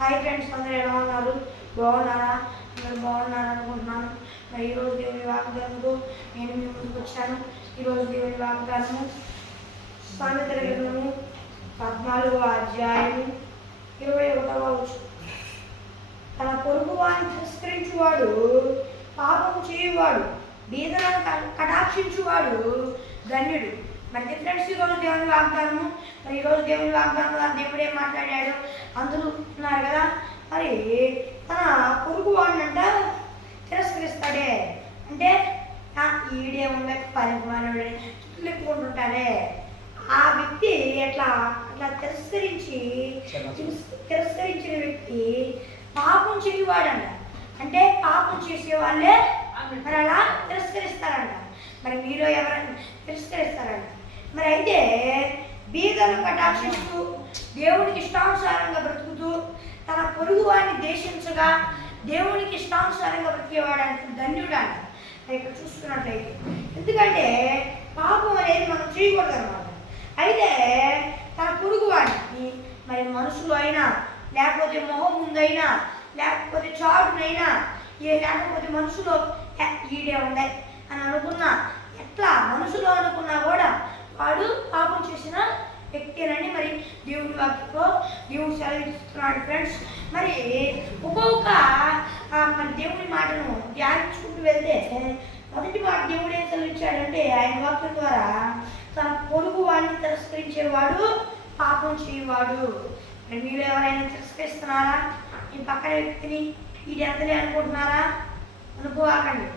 Hi friends, అందరూ ఎలా ఉన్నారు? బాగున్నారా? అందరూ బాగున్నారా అనుకుంటున్నాను. మరి ఈరోజు దేవుని వాగ్దానంతో నేను మీ ముందుకు వచ్చాను. ఈరోజు దేవుని వాగ్దానము సామెతల గ్రంథము 14వ అధ్యాయము 21వ వచనం. తన పొరుగు వారిని తిరస్కరించువాడు పాపము చేయువాడు, బీదలను కటాక్షించువాడు ధన్యుడు. మరి ఫ్రెండ్స్, ఈరోజు దేవుని వాగ్దానము. మరి ఈరోజు దేవుని వాగ్దానం దేవుడే మాట్లాడాడు అందరూ ఉన్నారు కదా. మరి తన పొరుగు వాడినంట తిరస్కరిస్తాడే, అంటే ఈడే ఉండే పరిమాణుడే చుట్టూ ఎక్కుంటుంటాడే. ఆ వ్యక్తి అట్లా తిరస్కరించిన వ్యక్తి పాపం చేయవాడంట. అంటే పాపం చేసే వాళ్ళే మరి అలా తిరస్కరిస్తారంట. మరి మీరు ఎవరైనా తిరస్కరిస్తారంట. మరి అయితే బీదలను కటాక్షిస్తూ దేవునికి ఇష్టానుసారంగా బ్రతుకుతూ తన పొరుగు వాడిని దేశించగా దేవునికి ఇష్టానుసారంగా బ్రతికేవాడంట ధన్యుడంట. ఇక్కడ చూసుకున్నట్లయితే, ఎందుకంటే పాపం అనేది మనం చేయకూడదు అనమాట. అయితే తన పొరుగు వాడిని మరి మనుషులు అయినా, లేకపోతే మొహం ముందైనా, లేకపోతే చాటునైనా, లేకపోతే మనుషులు ఈడే ఉన్నాయి అని అనుకున్నా, ఎట్లా మనుషులు అనుకున్నా కూడా వాడు పాపం చేసిన వ్యక్తినని మరి దేవుడి వాక్యంలో దేవుడు సెలవిస్తున్నాడు ఫ్రెండ్స్. మరి ఒక్కొక్క మరి దేవుడి మాటను ధ్యానించుకుంటూ వెళ్తే మొదటి మాట దేవుడు ఏం సెలవిచ్చాడంటే, ఆయన వాక్యం ద్వారా తన పొరుగు వాడిని తిరస్కరించేవాడు పాపం చేయవాడు. మరి మీరు ఎవరైనా తిరస్కరిస్తున్నారా? ఈ పక్కన వ్యక్తిని ఇది ఎంతలే అనుకుంటున్నారా? అనుకోకండి.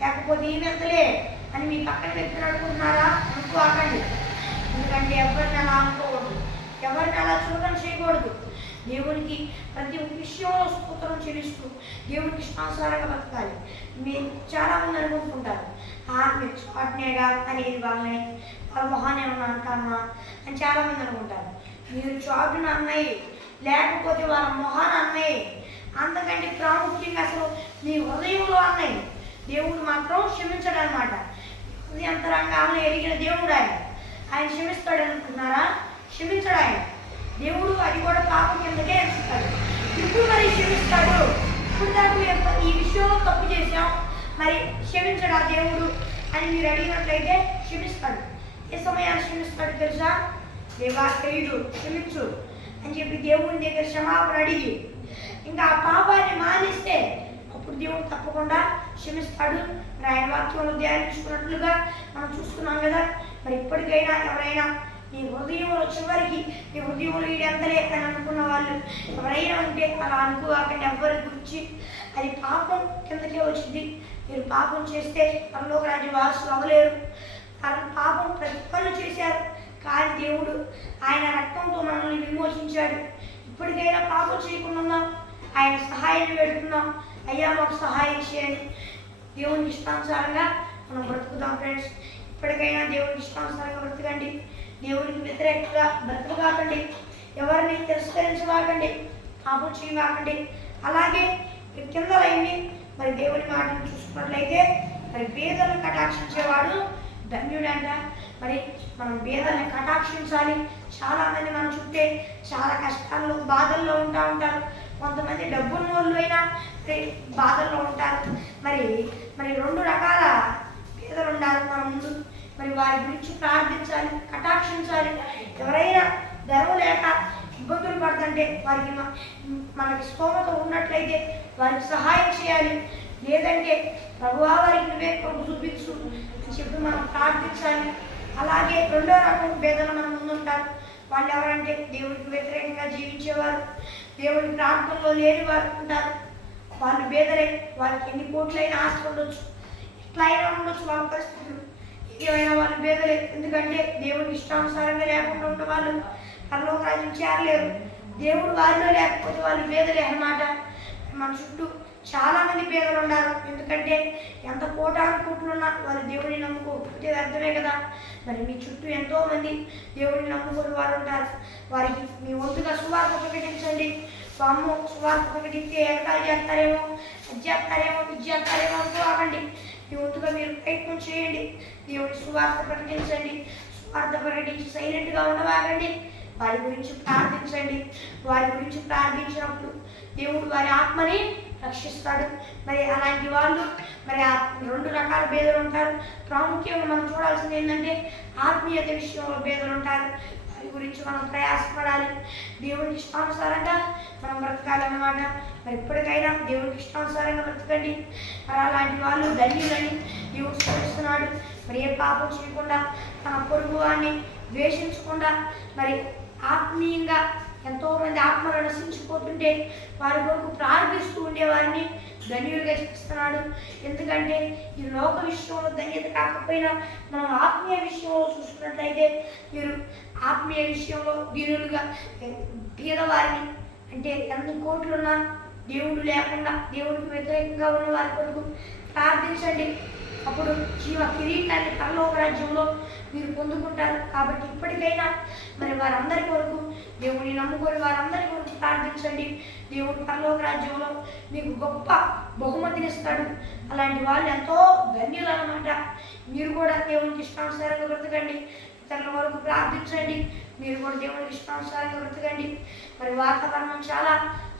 లేకపోతే ఈ ఎంతలే అని మీ పక్కన వ్యక్తిని అనుకుంటున్నారా? అనుకోకండి. ఎందుకంటే ఎవరిని అలా అనుకోకూడదు, ఎవరిని అలా చూడడం చేయకూడదు. దేవునికి ప్రతి ఒక్క విషయంలో స్తోత్రం చెల్లిస్తూ దేవునికి ఇష్టానుసారంగా బతకాలి. మీరు చాలామంది అనుకుంటుంటారు, మీకు చాటునేగా అనేది బాగానే, వాళ్ళ మొహాన్ని ఏమన్నా అంటామా అని చాలామంది అనుకుంటారు. మీరు చాటున అన్నయ్యి, లేకపోతే వాళ్ళ మొహాన్ని అన్నయ్యి, అంతకంటే ప్రాముఖ్యంగా అసలు మీ హృదయంలో అన్నయ్యి దేవుడు మాత్రం క్షమించడు అనమాట. హృదయంతరంగాలను ఎరిగిన దేవుడు ఆయన క్షమిస్తాడు అనుకుంటున్నారా? క్షమించడు ఆయన దేవుడు. అది కూడా పాపం కిందకే ఎంచుతాడు. ఇప్పుడు మరి క్షమిస్తాడు. ఇప్పుడు దాకా మేము ఈ విషయంలో తప్పు చేసాం, మరి క్షమించడా దేవుడు అని మీరు అడిగినట్లయితే క్షమిస్తాడు. ఏ సమయాన్ని క్షమిస్తాడు తెలుసా? దేవా క్రీడు క్షమించు అని చెప్పి దేవుని దగ్గర క్షమాపణ అడిగి ఇంకా ఆ పాపాన్ని మానేస్తే అప్పుడు దేవుడు తప్పకుండా క్షమిస్తాడు. మరి ఆయన వాక్యంలో ధ్యానించుకున్నట్లుగా మనం చూస్తున్నాం కదా. మరి ఇప్పటికైనా ఎవరైనా నీ హృదయంలో చివరికి నీ హృదయంలో ఈడెంతలే అని అనుకున్న వాళ్ళు ఎవరైనా ఉంటే అలా అనుకోకండి. ఎవరి గురించి అది పాపం కిందకే వచ్చింది. మీరు పాపం చేస్తే పరలోక రాజ్య వారసులు అవ్వలేరు. పాపం ప్రతి పనులు చేశారు, కానీ దేవుడు ఆయన రక్తంతో మనల్ని విమోచించాడు. ఇప్పటికైనా పాపం చేయకుండా ఆయన సహాయాన్ని పెడుతున్నాం. అయ్యా మాకు సహాయం చేయండి. దేవుని ఇష్టానుసారంగా మనం బ్రతుకుదాం ఫ్రెండ్స్. ఇప్పటికైనా దేవుని ఇష్టానుసారంగా బ్రతకండి. దేవునికి వ్యతిరేకంగా బ్రతకకండి. ఎవరిని తిరస్కరించకండి, పాపం చేయకండి. అలాగే కింద లైన్ని మరి దేవుని మాటను చూసుకున్నట్లయితే, మరి బీదలను కటాక్షించేవాడు ధన్యుడంట. మరి మనం బీదల్ని కటాక్షించాలి. చాలామంది మన చుట్టే చాలా కష్టాల్లో బాధల్లో ఉంటారు. కొంతమంది డబ్బున్న వాళ్ళు అయినా బాధల్లో ఉంటారు. మరి మరి రెండు రకాల పేదలు ఉండాలి మన ముందు. మరి వారి గురించి ప్రార్థించాలి, కటాక్షించాలి. ఎవరైనా ధనం లేక ఇబ్బందులు పడుతుంటే వారికి మనకి స్తోమత ఉన్నట్లయితే వారికి సహాయం చేయాలి. లేదంటే ప్రభువా వారికి నువ్వే ప్రభు చూపించు అని చెప్పి మనం ప్రార్థించాలి. అలాగే రెండో రకం పేదలు మన ముందు ఉంటారు. వాళ్ళు ఎవరంటే దేవుడికి వ్యతిరేకంగా జీవించేవారు, దేవుడి ప్రార్థనలో లేని వారు ఉంటారు. వాళ్ళు పేదలే. వాళ్ళకి ఎన్ని కోట్లైనా ఆస్తి ఉండొచ్చు, ఎట్లా అయినా ఉండొచ్చు వాళ్ళ పరిస్థితులు. ఏమైనా వాళ్ళు పేదలే. ఎందుకంటే దేవుడికి ఇష్టానుసారంగా లేకుండా ఉన్న వాళ్ళు పరలోక రాజ్యం చేరలేరు. దేవుడు వారిలో లేకపోతే వాళ్ళు పేదలే అన్నమాట. మన చుట్టూ చాలామంది పేదలు ఉన్నారు. ఎందుకంటే ఎంత కోటానుకుంటున్నా వాళ్ళు దేవుడిని నమ్ముకోకపోతే అర్థమే కదా. మరి మీ చుట్టూ ఎంతోమంది దేవుడిని నమ్ముకుని వారు ఉంటారు. వారికి మీ వంతుగా సువార్త ప్రకటించండి. అమ్మో సువార్త ప్రకటిస్తే ఎగతాళి చేస్తారేమో, అది చేస్తారేమో, ఇది చేస్తారేమో అనుకోకండి. మీ వంతుగా మీరు ప్రయత్నం చేయండి. దేవుడి సువార్త ప్రకటించండి. సువార్త ప్రకటించి సైలెంట్గా ఉండవాగండి. వారి గురించి ప్రార్థించండి. వారి గురించి ప్రార్థించినప్పుడు దేవుడు వారి ఆత్మని రక్షిస్తాడు. మరి అలాంటి వాళ్ళు మరి ఆ 2 రకాల భేదలు ఉంటారు. ప్రాముఖ్యంగా మనం చూడాల్సింది ఏంటంటే ఆత్మీయత విషయంలో భేదలు ఉంటారు. వారి గురించి మనం ప్రయాసపడాలి. దేవునికి ఇష్టానుసారంగా మనం బ్రతకాలన్నమాట. మరి ఎప్పటికైనా దేవునికి ఇష్టానుసారంగా బ్రతకండి. మరి అలాంటి వాళ్ళు ధన్యులని దేవుడు శ్రమిస్తున్నాడు. మరి ఏ పాపం చేయకుండా తన పొరుగు వారిని ద్వేషించకుండా మరి ఆత్మీయంగా ఎంతోమంది ఆత్మలు నశించిపోతుంటే వారి కొరకు ప్రార్థిస్తూ ఉండేవారిని ధన్యులుగా చేస్తున్నాడు. ఎందుకంటే ఈ లోక విషయంలో ధన్యత కాకపోయినా మనం ఆత్మీయ విషయంలో చూసుకున్నట్లయితే మీరు ఆత్మీయ విషయంలో దీనులుగా పేదవారిని అంటే ఎన్ని కోట్లున్నా దేవుడు లేకుండా దేవుడికి వ్యతిరేకంగా ఉన్న వారి కొరకు ప్రార్థించండి. అప్పుడు జీవ కిరీటాన్ని పరలోక రాజ్యంలో మీరు పొందుకుంటారు. కాబట్టి ఇప్పటికైనా మరి వారందరి కొరకు దేవుడిని నమ్ముకొని వారందరి గురించి ప్రార్థించండి. దేవుడు పరలోక రాజ్యంలో మీకు గొప్ప బహుమతిని ఇస్తాడు. అలాంటి వాళ్ళు ఎంతో ధన్యులు అన్నమాట. మీరు కూడా దేవునికి ఇష్టానుసారంగా బ్రతకండి. ఇతరుల వరకు ప్రార్థించండి. మీరు కూడా దేవునికి ఇష్టానుసారంగా బ్రతకండి. మరి వాతావరణం చాలా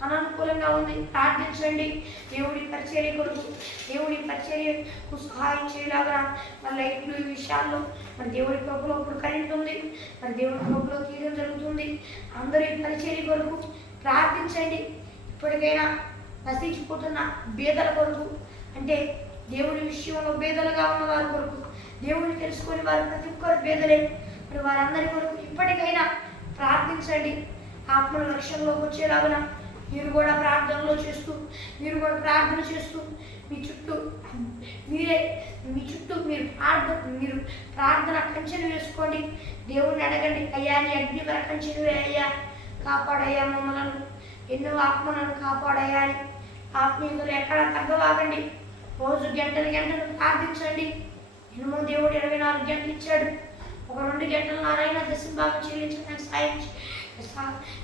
అననుకూలంగా ఉంది. ప్రార్థించండి. దేవుడి పరిచర్య కొరకు దేవుడి పరిచర్యకు సహాయం చేయలాగా మరి లైట్లు ఈ విషయాల్లో మరి దేవుడి కృపలో ఇప్పుడు కరెంట్ ఉంది. మరి దేవుడి కృపలో తీయడం జరుగుతుంది. అందరూ ఈ పరిచర్య కొరకు ప్రార్థించండి. ఇప్పటికైనా నశించిపోతున్న బేదల కొరకు అంటే దేవుడి విషయంలో బేదలుగా ఉన్న వారి కొరకు దేవుడిని తెలుసుకొని వారు ప్రతి ఒక్కరు బేదలే. మరి వారందరి కొరకు ఇప్పటికైనా ప్రార్థించండి. ఆత్మల లక్ష్యంలోకి వచ్చేలాగా మీరు కూడా ప్రార్థన చేస్తూ మీ చుట్టూ మీరు ప్రార్థన కంచెను వేసుకోండి. దేవుడిని అడగండి. అయ్యా నీ అగ్నివర కంచెను వేయ్యా, కాపాడయ్యా మమ్మలను, ఎన్నో ఆత్మలను కాపాడయ్యా అని ఆత్మీయులు ఎక్కడ తగ్గవాగండి. రోజు గంటలు ప్రార్థించండి. ఇనుమో దేవుడు 24 గంటలు ఇచ్చాడు. ఒక 2 గంటలన్నరైనా దశంభాగం చెల్లించడానికి సాయం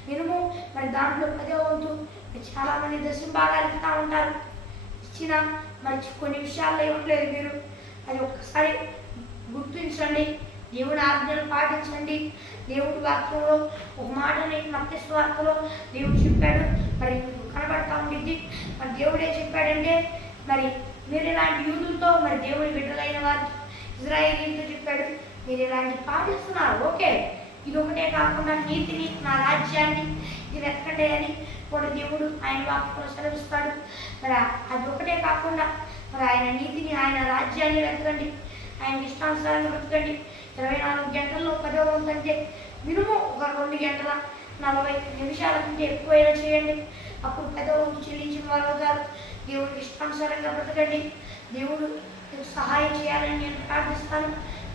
మినిమం మరి దాంట్లో 10వ వంతు చాలామంది దశంభాగాలు ఇస్తూ ఉంటారు. ఇచ్చిన మరి కొన్ని విషయాల్లో ఇవ్వట్లేదు. మీరు అది ఒక్కసారి గుర్తించండి. దేవుని ఆజ్ఞలు పాటించండి. దేవుడి వాక్యంలో ఒక మాటని మత్తయి సువార్తలో దేవుడు చెప్పాడు. మరి కనబడతా ఉండిద్ది. మరి దేవుడు ఏం చెప్పాడంటే మరి మీరు ఇలాంటి యూదులతో మరి దేవుడి బిడ్డలైన వారికి ఇజ్రాయేలీలతో చెప్పాడు. మీరు ఇలాంటి పాటిస్తున్నారు, ఓకే, ఇది ఒకటే కాకుండా నీతిని, నా రాజ్యాన్ని ఇది వెతకండి అని కూడా దేవుడు ఆయన వాక్యంలో సెలవిస్తాడు. మరి అది ఒకటే కాకుండా మరి ఆయన నీతిని, ఆయన రాజ్యాన్ని వెతకండి. ఆయన ఇష్టానుసారంగా బ్రతకండి. 24 గంటల్లో 10వ వంతు అంటే మినిమం ఒక 2 గంటల 40 నిమిషాల కంటే ఎక్కువైనా చేయండి. అప్పుడు 10వ వంతు చెల్లించిన వారు అవుతారు. దేవుడికి ఇష్టానుసారంగా బ్రతకండి. దేవుడు సహాయం చేయాలని నేను ప్రార్థిస్తాను.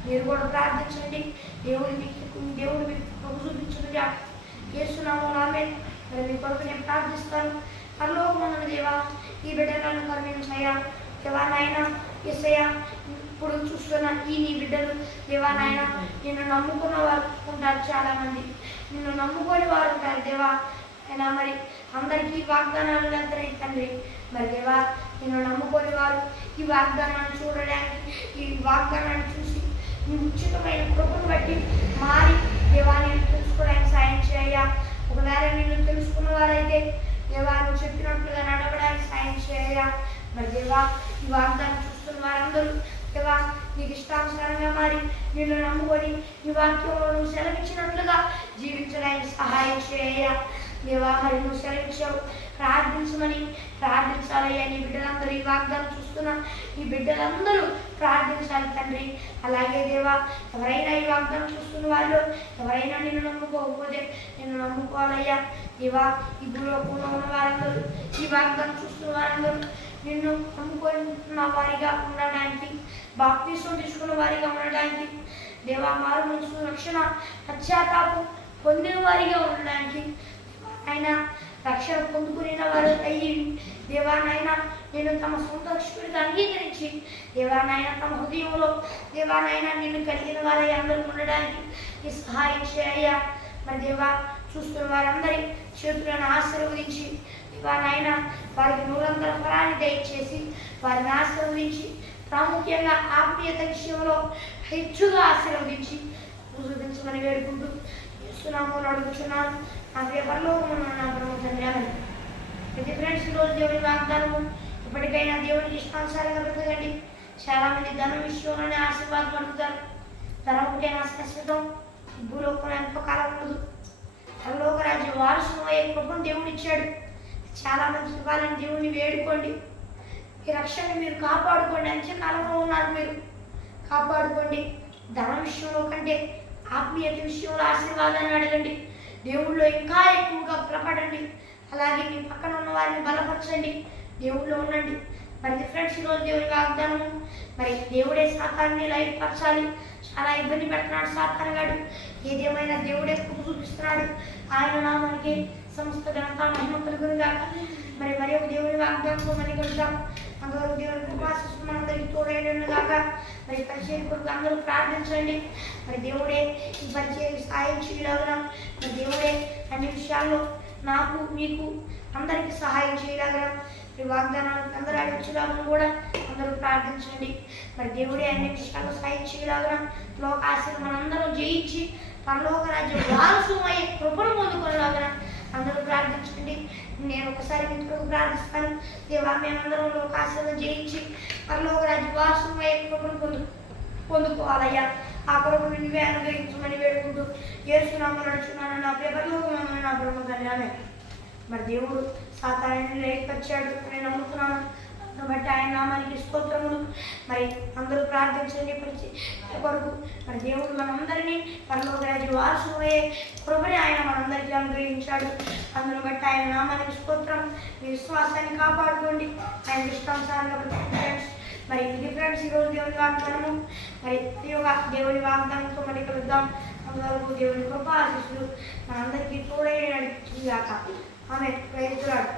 మీరు కూడా ప్రార్థించండి. దేవుడు మీకు చూపించుగా యేసునామములో ఆమేన్. మరి మీ కొరకు నేను ప్రార్థిస్తాను. పరలోకమందున్న దేవా, ఈ బిడ్డలను కరుణించయ్యా. దేవా నాయనా, యేసయ్యా, ఇప్పుడు చూస్తున్న నీ బిడ్డలు దేవా నాయనా, నిన్ను నమ్ముకున్న వారు ఉంటారు. చాలామంది నిన్ను నమ్ముకొని వారు ఉంటారు దేవా. అయినా మరి అందరికీ వాగ్దానాలు వెళ్తాయి తండ్రి. మరి దేవా, నిన్ను నమ్ముకొని వారు ఈ వాగ్దానాన్ని చూడడానికి, ఈ వాగ్దానాన్ని చూసి నీ ఉచితమైన కృపను బట్టి మారి దేవా నేను తెలుసుకోవడానికి సాయం చేయ్యా. ఒకవేళ నిన్ను తెలుసుకున్న వారైతే దేవా నువ్వు చెప్పినట్లుగా నడవడానికి సాయం చేయ్యా. మరి దేవా, ఈ వాగ్దానం చూస్తున్న వారందరూ దేవా నీకు ఇష్టానుసారంగా మారి నిన్ను నమ్ముకొని నీ వాక్యంలో నువ్వు సెలవిచ్చినట్లుగా జీవించడానికి సహాయం చేయ్యా. దేవా, మరి నువ్వు సెలవిచ్చావు ప్రార్థించాలయ్యా. నీ బిడ్డలందరూ ఈ వాగ్దానం చూస్తున్న ఈ బిడ్డలందరూ ప్రార్థించాలి తండ్రి. అలాగే దేవా, ఎవరైనా ఈ వాగ్దానం చూస్తున్న వాళ్ళు ఎవరైనా నిన్ను నమ్ముకోకపోతే నిన్ను నమ్ముకోవాలయ్యా. దేవా, ఈ భూలోకంలో ఉన్న వారందరూ ఈ వాగ్దానం చూస్తున్న వారందరూ నిన్ను నమ్ముకున్న వారిగా ఉండడానికి, బాప్తిసం తీసుకున్న వారిగా ఉండడానికి, దేవా మారు మనసు రక్షణ పశ్చాత్తాపం పొందిన వారిగా ఉండడానికి, ఆయన రక్షణ పొందుకునే వారు అయ్యి దేవానైనా నేను తమ సొంత రక్షకుడిగా అంగీకరించి దేవానైనా తమ హృదయంలో దేవానైనా నిన్ను కలిగిన వారై అందరూ ఉండడానికి ఈ సహాయం చేయ్యా. మరి దేవా, చూస్తున్న వారందరి చేతులను ఆశీర్వదించి దేవానైనా వారికి 100 ఫలాన్ని దయచేసి వారిని ఆశీర్వదించి ప్రాముఖ్యంగా ఆత్మీయత విషయంలో హెచ్చుగా ఆశీర్వదించి చూపించమని వేడుకుంటూ ఇస్తున్నాము అడుగుతున్నాను నా పేపర్లో నా బ్రహ్మ తండ్రి. ప్రతి ఫ్రెండ్స్ ఈరోజు దేవుని వాగ్దానము ఇప్పటికైనా దేవునికి ఇష్టానుసారంగా బ్రతకండి. చాలా మంది ధనం విషయంలోనే ఆశీర్వాదం అడుగుతారు. ధనం ఉంటే నా శాశ్వతం, భూలోకం ఎంతో కాలం ఉండదు. పరలోక రాజ్యం వారసును అయ్యే కృపను దేవుడు ఇచ్చాడు. చాలా మంది ఇవ్వాలని దేవుని వేడుకోండి. ఈ రక్షణ మీరు కాపాడుకోండి. అంత్యకాలంలో ఉన్నారు, మీరు కాపాడుకోండి. ధనం విషయంలో కంటే ఆత్మీయత విషయంలో ఆశీర్వాదాన్ని అడగండి. దేవుళ్ళో ఇంకా ఎక్కువగా బలపడండి. అలాగే మీ పక్కన ఉన్న వారిని బలపరచండి. దేవుళ్ళో ఉండండి. మరి ఫ్రెండ్స్ ఈరోజు దేవుని వాగ్దానము, మరి దేవుడే సాతాన్ని లైట్ పరచాలి. చాలా ఇబ్బంది పెడుతున్నాడు సాతాను గాడు. ఏదేమైనా దేవుడే కృప చూపిస్తున్నాడు. ఆయన నామానికి సమస్త ఘనత మహిమ కలుగునుగాక. మరి ఒక దేవుని వాగ్దానంతో మనం కలుద్దాం. అందరూ దేవుని కృపాశిస్తూ మనందరికీ తోడైనగాక. మరి పరిచయం కొరకు అందరూ ప్రార్థించండి. మరి దేవుడే ఈ పరిచయం సహాయం చేయలాగా, మరి దేవుడే అన్ని విషయాల్లో నాకు మీకు అందరికీ సహాయం చేయలాగా, ఈ వాగ్దానానికి అందరూ అడిగించలాగా కూడా అందరూ ప్రార్థించండి. మరి దేవుడే అన్ని విషయాల్లో సహాయం చేయలాగా, లోకాశను మనందరూ జయించి పరలోక రాజ్యం వారసులు అయ్యే కృపను పొందుకునేలాగా అందరూ ప్రార్థించండి. నేను ఒకసారి మిత్రులకు ప్రార్థిస్తాను. దేవా, మేమందరం లోకాశను జయించి పరలోక రాజ్య వారసులు అయ్యే కృపను పొందుకోవాలయ్యా. ఆ కృపను నువ్వే అనుగ్రహించమని వేడుకుంటూ యేసునామమున నడుచున్నాను నా పేపర్లో నా బ్రహ్మ తండ్రి. మరి దేవుడు సాతానుని లేపరిచాడు నేను నమ్ముతున్నాను. బట్టి ఆయన నామానికి స్తోత్రములు. మరి అందరూ ప్రార్థించండి కొరకు. మరి దేవుడు మనందరినీ పరలోక రాజ్య వారసులు అయ్యే కృపని ఆయన మనందరికీ అనుగ్రహించాడు. అందును బట్టి ఆయన నామానికి స్తోత్రం. మీ విశ్వాసాన్ని కాపాడుకోండి. ఆయన ఇష్టానుసారంగా ఫ్రెండ్స్. మరి ఇది ఫ్రెండ్స్ ఈరోజు దేవుని వాగ్దానము. మరి దేవుని వాగ్దానంతో మరి కలుద్దాం. అందరూ దేవుని కృప ఆశీస్సులు మనందరికీ తోడై నడిపించుగాక. ఆమె ప్రేరితురాడు.